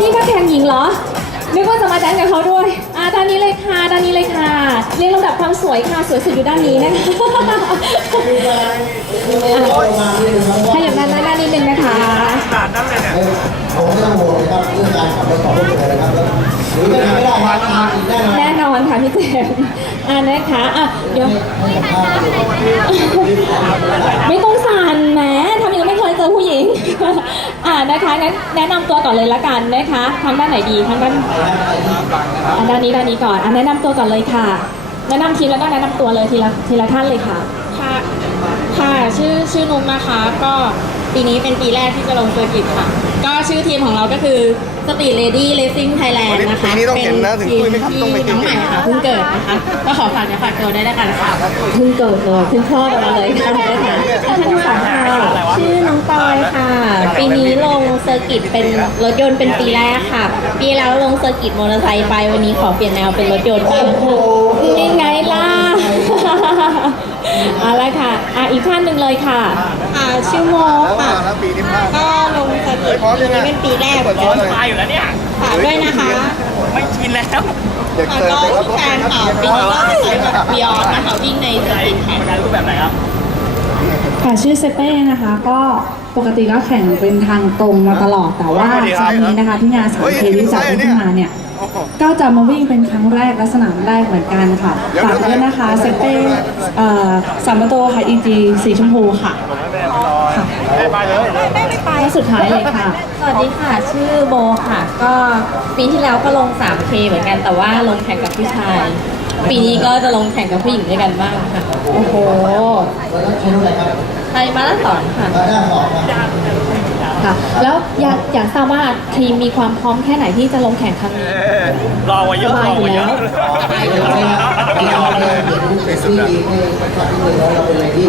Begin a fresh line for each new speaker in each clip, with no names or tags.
นี่ก็แข่งหญิงเหรอนึกว่าจะมาแดนกับเขาด้วยอ่าด้านนี้เลยค่ะด้านนี้เลยค่ะ เรียงลำดับความสวยค่ะ สวยสุดอยู่ด้านนี้นะคะให้อย่างนั้นด้านนี้นิดนึงนะคะ
ผมไม่ต้องห่วงนะครับเรื่องการขับรถของพวกเธอนะครับหรือจะทำไม่ได้ครับทำอีกแน่นอน
แน่นอนค่ะพี่เจมส์อ่านะคะอะเดี๋ยว นะคะงั้นแนะนำตัวก่อนเลยละกันนะคะทางด้านไหนดีทางด้านอะด้านนี้ด้านนี้ก่อนอะแนะนำตัวก่อนเลยค่ะ แนะนำทีมแล้วก็แนะนำตัวเลยทีละทีละท่านเลยค่ะ
ค่ะค่ะชื่อชื่อนุ๊กนะคะก็ปีนี้เป็นปีแรกที่จะลงเซอร์กิตค่ะ ก็ชื่อทีมของเราก็คือ Street Lady Racing Thailand นะคะ
ปีนี้ต้องเห็นนะถึง
ที
คุ
ม
ยไหมครับ
ที่
ต้องไป
น้องใหม่ค่ะเพิ่งเกิดนะคะก็ขอฝากเนื้อฝากตัวได้แล้วกันค่ะ
เพิ่งเกิดเลยเพิ่งคลอดออกมาเลยค่ะนะคะท่านที่สองค่ะ
ชื่อน้องปอยค่ะ ปีนี้ลงเซ อร์กิตเป็นรถยนต์เป็นปีแรกค่ะ ปีแล้วลงเซอร์กิตมอเตอร์ไซค์ไปวันนี้ขอเปลี่ยนแนวเป็นรถยนต์บ้างค่ะ
นี่ไงล่ะ เอาละค่ะอะอีกท่านหนึ่งเลยค่ะ
ค่ะชื่อโม
แล้ว
ค่ะ
แล้วปีนี้พลาด
ก็ลงเซอร์กิต
พร้อมยังไง
นี้เป็นปีแรกเหมือน
เปิ
กั
ด
น
ตัวเลย
ฝากด้วยนะคะ
ไม่ชินแล้ว เด็ก
ค่ะ
เสิร์ฟ
ก็
เด็กรับ
พี่แฟนค่ะปีนี้ก็ใช้แบบบิออนนะคะวิ่งในเซอร์กิตค่ะ
ค่ะชื่อเซเป้นะคะ ก็ปกติก็แข่งเป็นทางตรงมาตลอดแต่ว่าครั้งนี้นะคะที่งานสามเคที่จัดขึ้นมาเนี่ย
โอ้โห
ก็จะมาวิ่งเป็นครั้งแรกและสนามแรกเหมือนกันค่ะฝากด้วยนะคะเซเป้เอ่อสามโตค่ะ EG สีชมพูค่ะ
และสุดท้ายเลยค่ะ
สวัสดีค่ะ ชื่อโบค่ะ ก็ปีที่แล้วก็ลง 3K เหมือนกันแต่ว่าลงแข่งกับผู้ชาย ปีนี้ก็จะลงแข่งกับผู้หญิงด้วยกันบ้างค่ะ
โอ้โห
แล้วก็ชิ้นอะไรครับ
ไทยมาราธอนค่ะ
แล้วหน้าสองครับ
ค่ะ แล้วอยากอยากทราบว่าทีมมีความพร้อมแค่ไหนที่จะลงแข่งครั้งนี้
รอไว้เย
ส
อะ
บายอยู่แล้ว
เราเลยเห็นเป็นที่ดีให้ครับที่เลยเราเป็นอะไรที่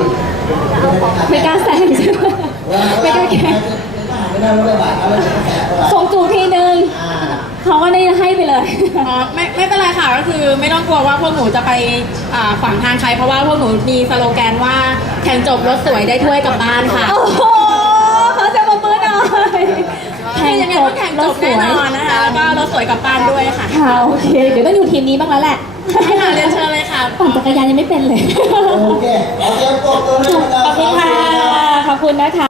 ไม่กล้าแซงใช่ไหมไม่กล้าแข่ง
ไม่ได้ไม่ได้บาทเขาเลยแสบเท่าไหร่
ส่งจูทีนึง
อ่า
เขาก็ได้ให้ไปเลย
อ๋อไม่ไม่เป็นไรค่ะก็คือไม่ต้องกลัวว่าพวกหนูจะไปอ่าขวางทางใครเพราะว่าพวกหนูมีสโลแกนว่าแข่งจบรถสวยได้ถ้วยกลับบ้านค่ะ
โอ้โหเขาจะมามือหน่อย
คือยังไงก็แข่งจบแน่นอนนะคะแล้วก็รถสวยกลับบ้านด้วยค่ะ
ค่ะโอเค เดี๋ยวต้องอยู่ทีมนี้บ้างแล้วแหละ
ใช่ค่ะเรียนเชิญเลยค่ะ
ปั่นจักรยานยังไม่เป็นเลย
โอเคเอาเตรียมตัวตัวให้
ขอบคุณค่ะ ขอบคุณนะคะ